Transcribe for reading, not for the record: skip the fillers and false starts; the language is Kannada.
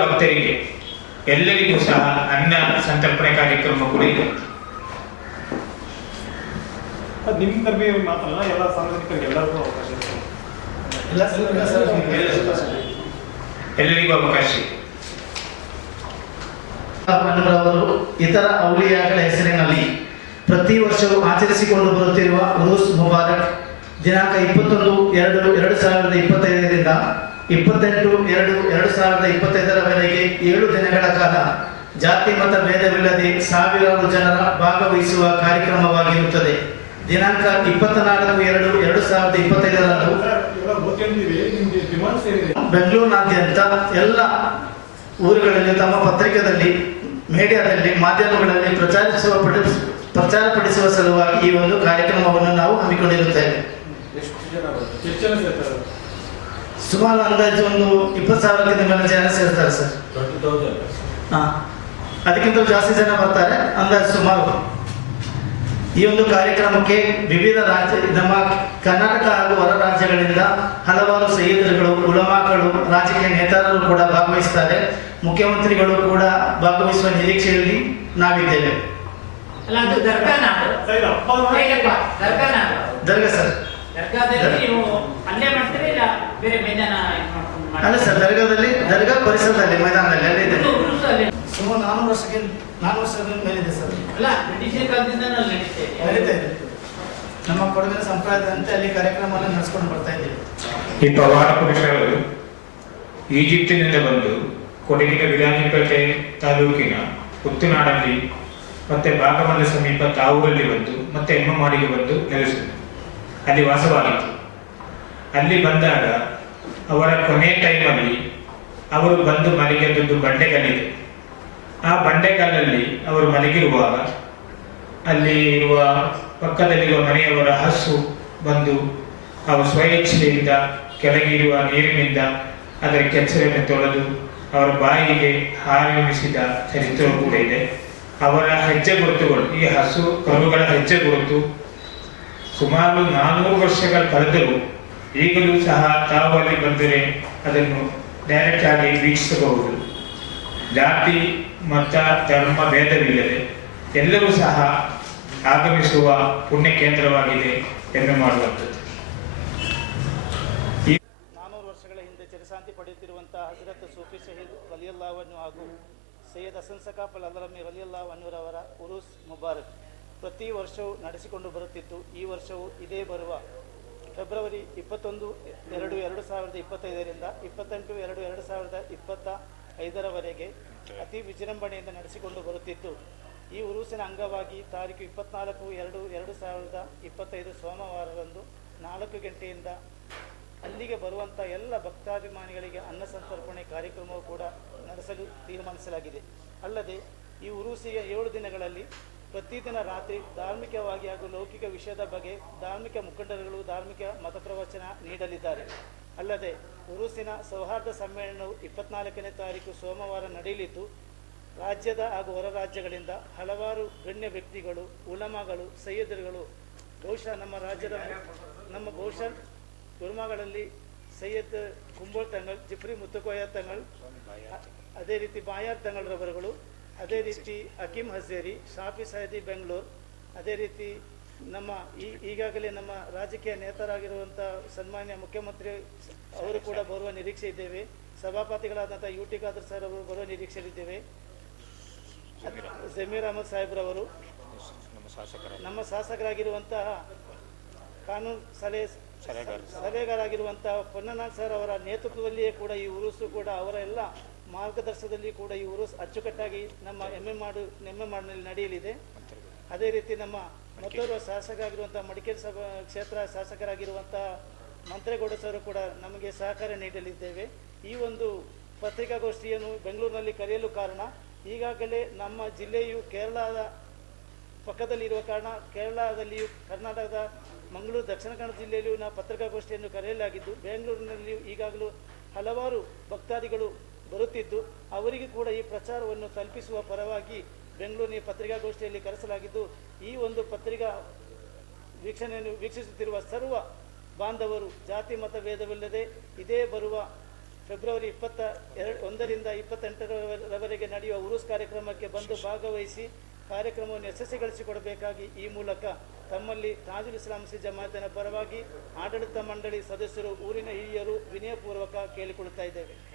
ಭಕ್ತರಿಗೆ ಎಲ್ಲರಿಗೂ ಸಹ ಅನ್ನ ಸಂತರ್ಪಣೆ ಕಾರ್ಯಕ್ರಮ ಕೂಡ ಇದೆ. ನಿಮ್ಮ ಧರ್ಮೀಯರು ಮಾತ್ರ ಅಲ್ಲ, ಎಲ್ಲ ಸಾರ್ವಜನಿಕರಿಗೆ ಎಲ್ಲರಿಗೂ ಅವಕಾಶ ಇದೆ. ಎಲ್ಲರಿಗೂ ಅವಕಾಶ ಇದೆ. ಅವರು ಇತರ ಔಲಿಯಾಗಳ ಹೆಸರಿನಲ್ಲಿ ಪ್ರತಿ ವರ್ಷವೂ ಆಚರಿಸಿಕೊಂಡು ಬರುತ್ತಿರುವ ಉರುಸ್ ಮುಬಾರಕ್ ದಿನಾಂಕ 21-2-2025ರಿಂದ 28-2-2025ರವರೆಗೆ 7 ದಿನಗಳ ಕಾಲ ಜಾತಿ ಮತ ಭೇದವಿಲ್ಲದೆ ಸಾವಿರಾರು ಜನರ ಭಾಗವಹಿಸುವ ಕಾರ್ಯಕ್ರಮವಾಗಿರುತ್ತದೆ. ದಿನಾಂಕ 24-2-2025ರಂದು ಬೆಂಗಳೂರಿನಾದ್ಯಂತ ಎಲ್ಲ ಊರುಗಳಲ್ಲಿ ತಮ್ಮ ಪತ್ರಿಕೆಯಲ್ಲಿ, ಮೀಡಿಯಾದಲ್ಲಿ, ಮಾಧ್ಯಮಗಳಲ್ಲಿ ಪ್ರಚಾರಪಡಿಸುವ ಸಲುವಾಗಿ ಈ ಒಂದು ಕಾರ್ಯಕ್ರಮವನ್ನು ನಾವು ಹಮ್ಮಿಕೊಂಡಿರುತ್ತೇವೆ. ಸುಮಾರು ಅಂದಾಜು ಒಂದು 20,000ಕ್ಕಿಂತ ಮೇಲೆ ಜನ ಸೇರ್ತಾರೆ ಸರ್. ಅದಕ್ಕಿಂತ ಜಾಸ್ತಿ ಜನ ಬರ್ತಾರೆ ಅಂದಾಜು ಸುಮಾರು. ಈ ಒಂದು ಕಾರ್ಯಕ್ರಮಕ್ಕೆ ವಿವಿಧ ರಾಜ್ಯ, ನಮ್ಮ ಕರ್ನಾಟಕ ಹಾಗೂ ಹೊರ ರಾಜ್ಯಗಳಿಂದ ಹಲವಾರು ಸೈಯದ್ರುಗಳು, ಉಲಮಾಗಳು, ರಾಜಕೀಯ ನೇತಾರರು ಕೂಡ ಭಾಗವಹಿಸುತ್ತಾರೆ. ಮುಖ್ಯಮಂತ್ರಿಗಳು ಕೂಡ ಭಾಗವಹಿಸುವ ನಿರೀಕ್ಷೆಯಲ್ಲಿ ನಾವಿದ್ದೇವೆ. ದರ್ಗಾ ಸರ್, ಅಲ್ಲ ಸರ್, ದರ್ಗಾ ಪರಿಸರದಲ್ಲಿ, ಮೈದಾನದಲ್ಲಿ ಅಲ್ಲೇ ಇದೆ. ಸುಮಾರು 400 ವರ್ಷದ ಮೇಲಿದೆ ಸರ್. ನಡೀತಾ ಇದೆ. ನಮ್ಮ ಕೊಡಗಿನ ಸಂಪ್ರದಾಯದಂತೆ ಅಲ್ಲಿ ಕಾರ್ಯಕ್ರಮವನ್ನು ನಡೆಸ್ಕೊಂಡು ಬರ್ತಾ ಇದ್ದೀವಿ. ಈ ಪವಾಡ ಪುರುಷರು ಈಜಿಪ್ತಿನಿಂದ ಬಂದು ಕೊಡಗಿನ ವಿರಾಜಪೇಟೆ ತಾಲೂಕಿನ ಪುತ್ತನಾಡಲ್ಲಿ ಮತ್ತೆ ಭಾಗಮಂಡ ಸಮೀಪ ತಾವೂರಲ್ಲಿ ಬಂದು ಮತ್ತೆ ಎಮ್ಮಮಾಡಿಗೆ ಬಂದು ನೆಲೆಸಿದರು. ಅಲ್ಲಿ ವಾಸವಾಗಿತ್ತು. ಅಲ್ಲಿ ಬಂದಾಗ ಅವರ ಕೊನೆ ಟೈಮಲ್ಲಿ ಅವರು ಬಂದು ಮಲಗಿದ್ದು ಬಂಡೆಕಲ್ಲಿದೆ. ಆ ಬಂಡೆಕಲ್ಲಲ್ಲಿ ಅವರು ಮಲಗಿರುವಾಗ ಅಲ್ಲಿ ಇರುವ ಪಕ್ಕದಲ್ಲಿರುವ ಮನೆಯವರ ಹಸು ಬಂದು ಅವರು ಸ್ವಇಚ್ಛೆಯಿಂದ ಕೆಳಗಿರುವ ನೀರಿನಿಂದ ಅದರ ಕೆಚ್ಚಲನ್ನು ತೊಳೆದು ಅವರ ಬಾಯಿಗೆ ಹಾರುಣಿಸಿದ ಚರಿತ್ರೆ ಕೂಡ ಇದೆ. ಅವರ ಹೆಜ್ಜೆ ಗುರುತುಗಳು, ಈ ಹಸು ಕರುಗಳ ಹೆಜ್ಜೆ ಗುರುತು ಸುಮಾರು 400 ವರ್ಷಗಳ ಕಳೆದರೂ ಈಗಲೂ ಸಹ ತಾವು ಅಲ್ಲಿ ಬಂದರೆ ಅದನ್ನು ಡೈರೆಕ್ಟ್ ಆಗಿ ವೀಕ್ಷಿಸಬಹುದು. ಜಾತಿ ಮತ ಧರ್ಮ ಭೇದವಿಲ್ಲದೆ ಎಲ್ಲರೂ ಸಹ ಆಗಮಿಸುವ ಪುಣ್ಯ ಕೇಂದ್ರವಾಗಿದೆ ಎಂದು ಮಾಡುವಂಥದ್ದು. 400 ವರ್ಷಗಳ ಹಿಂದೆ ಚಿರಶಾಂತಿ ಪಡೆಯುತ್ತಿರುವಂತಹ ಹಜರತ್ ಸೂಫಿ ಶಹೀದ್ ರಲಿಯಲ್ಲಾಹು ಅನ್ಹು ಹಾಗೂ ಸೈಯದ್ ಹಸನ್ ಸಕಾಫಲ್ ಅಲ್ರಮಿ ರಲಿಯಲ್ಲಾಹು ಅನ್ಹುರವರ ಉರುಸ್ ಮುಬಾರಕ್ ಪ್ರತಿ ವರ್ಷವೂ ನಡೆಸಿಕೊಂಡು ಬರುತ್ತಿದ್ದು, ಈ ವರ್ಷವೂ ಇದೇ ಬರುವ ಫೆಬ್ರವರಿ 21-2-2025ರಿಂದ 28-2-2025ರವರೆಗೆ ಅತಿ ವಿಜೃಂಭಣೆಯಿಂದ ನಡೆಸಿಕೊಂಡು ಬರುತ್ತಿದ್ದು, ಈ ಉರುಸಿನ ಅಂಗವಾಗಿ ತಾರೀಕು 24-2-2025 ಸೋಮವಾರದಂದು 4 ಗಂಟೆಯಿಂದ ಅಲ್ಲಿಗೆ ಬರುವಂಥ ಎಲ್ಲ ಭಕ್ತಾಭಿಮಾನಿಗಳಿಗೆ ಅನ್ನ ಸಂತರ್ಪಣೆ ಕಾರ್ಯಕ್ರಮವೂ ಕೂಡ ನಡೆಸಲು ತೀರ್ಮಾನಿಸಲಾಗಿದೆ. ಅಲ್ಲದೆ ಈ ಉರುಸಿಗೆ 7 ದಿನಗಳಲ್ಲಿ ಪ್ರತಿದಿನ ರಾತ್ರಿ ಧಾರ್ಮಿಕವಾಗಿ ಹಾಗೂ ಲೌಕಿಕ ವಿಷಯದ ಬಗ್ಗೆ ಧಾರ್ಮಿಕ ಮುಖಂಡರುಗಳು ಧಾರ್ಮಿಕ ಮತ ಪ್ರವಚನ ನೀಡಲಿದ್ದಾರೆ. ಅಲ್ಲದೆ ಉರುಸಿನ ಸೌಹಾರ್ದ ಸಮ್ಮೇಳನವು 24ನೇ ತಾರೀಕು ಸೋಮವಾರ ನಡೆಯಲಿದ್ದು, ರಾಜ್ಯದ ಹಾಗೂ ಹೊರ ರಾಜ್ಯಗಳಿಂದ ಹಲವಾರು ಗಣ್ಯ ವ್ಯಕ್ತಿಗಳು, ಉಲಮಾಗಳು, ಸೈಯದ್ರುಗಳು, ಬಹುಶಃ ನಮ್ಮ ಬಹುಶಃ ಗುರುಮಗಳಲ್ಲಿ ಸೈಯದ್ ಕುಂಬೋಳ್ ತಂಗಳ್, ಜಿಫ್ರಿ ಮುತ್ತುಕೋಯ ತಂಗಳ್, ಅದೇ ರೀತಿ ಬಾಯಾರ್ ತಂಗಳ್ರವರುಗಳು, ಅದೇ ರೀತಿ ಹಕೀಮ್ ಹಜೇರಿ, ಶಾಫಿ ಸೈದಿ ಬೆಂಗಳೂರು, ಅದೇ ರೀತಿ ನಮ್ಮ ಈಗಾಗಲೇ ನಮ್ಮ ರಾಜಕೀಯ ನೇತರಾಗಿರುವಂಥ ಸನ್ಮಾನ್ಯ ಮುಖ್ಯಮಂತ್ರಿ ಅವರು ಕೂಡ ಬರುವ ನಿರೀಕ್ಷೆ ಇದ್ದೇವೆ. ಸಭಾಪತಿಗಳಾದಂಥ UT ಖಾದರ್ ಸರ್ ಅವರು ಬರುವ ನಿರೀಕ್ಷೆಯಲ್ಲಿದ್ದೇವೆ. ಜಮೀರ್ ಅಹಮದ್ ಸಾಹೇಬ್ರವರು, ನಮ್ಮ ಶಾಸಕರಾಗಿರುವಂತಹ ಕಾನೂನು ಸಲಹೆಗಾರಾಗಿರುವಂತಹ ಪೊನ್ನನಾಥ್ ಸರ್ ಅವರ ನೇತೃತ್ವದಲ್ಲಿಯೇ ಕೂಡ ಈ ಉರುಸು ಕೂಡ ಅವರ ಎಲ್ಲ ಮಾರ್ಗದರ್ಶನದಲ್ಲಿ ಕೂಡ ಈ ಉರುಸು ಅಚ್ಚುಕಟ್ಟಾಗಿ ನಮ್ಮ ಎಮ್ಮೆಮಾಡಿನಲ್ಲಿ ನಡೆಯಲಿದೆ. ಅದೇ ರೀತಿ ನಮ್ಮ ಮತ್ತೋರ್ವ ಶಾಸಕರಾಗಿರುವಂಥ ಮಡಿಕೇರಿ ಕ್ಷೇತ್ರ ಶಾಸಕರಾಗಿರುವಂತಹ ಮಂತ್ರೇಗೌಡ ಸರ್ ಕೂಡ ನಮಗೆ ಸಹಕಾರ ನೀಡಲಿದ್ದೇವೆ. ಈ ಒಂದು ಪತ್ರಿಕಾಗೋಷ್ಠಿಯನ್ನು ಬೆಂಗಳೂರಿನಲ್ಲಿ ಕರೆಯಲು ಕಾರಣ, ಈಗಾಗಲೇ ನಮ್ಮ ಜಿಲ್ಲೆಯು ಕೇರಳದ ಪಕ್ಕದಲ್ಲಿರುವ ಕಾರಣ ಕೇರಳದಲ್ಲಿಯೂ ಕರ್ನಾಟಕದ ಮಂಗಳೂರು ದಕ್ಷಿಣ ಕನ್ನಡ ಜಿಲ್ಲೆಯಲ್ಲಿಯೂ ನಾವು ಪತ್ರಿಕಾಗೋಷ್ಠಿಯನ್ನು ಕರೆಯಲಾಗಿದ್ದು, ಬೆಂಗಳೂರಿನಲ್ಲಿಯೂ ಈಗಾಗಲೂ ಹಲವಾರು ಭಕ್ತಾದಿಗಳು ಬರುತ್ತಿದ್ದು, ಅವರಿಗೆ ಕೂಡ ಈ ಪ್ರಚಾರವನ್ನು ತಲುಪಿಸುವ ಪರವಾಗಿ ಬೆಂಗಳೂರಿನ ಪತ್ರಿಕಾಗೋಷ್ಠಿಯಲ್ಲಿ ಕರೆಸಲಾಗಿದ್ದು, ಈ ಒಂದು ಪತ್ರಿಕಾ ವೀಕ್ಷಣೆಯನ್ನು ವೀಕ್ಷಿಸುತ್ತಿರುವ ಸರ್ವ ಬಾಂಧವರು ಜಾತಿ ಮತ ಭೇದವಿಲ್ಲದೆ ಇದೇ ಬರುವ ಫೆಬ್ರವರಿ 21ರಿಂದ 28ರವರೆಗೆ ನಡೆಯುವ ಉರುಸ್ ಕಾರ್ಯಕ್ರಮಕ್ಕೆ ಬಂದು ಭಾಗವಹಿಸಿ ಕಾರ್ಯಕ್ರಮವನ್ನು ಯಶಸ್ವಿಗೊಳಿಸಿಕೊಡಬೇಕಾಗಿ ಈ ಮೂಲಕ ತಮ್ಮಲ್ಲಿ ತಾಜುಲ್ ಇಸ್ಲಾಂ ಜಮಾತಿನ ಪರವಾಗಿ ಆಡಳಿತ ಮಂಡಳಿ ಸದಸ್ಯರು, ಊರಿನ ಹಿರಿಯರು ವಿನಯಪೂರ್ವಕ ಕೇಳಿಕೊಳ್ಳುತ್ತಾ ಇದ್ದೇವೆ.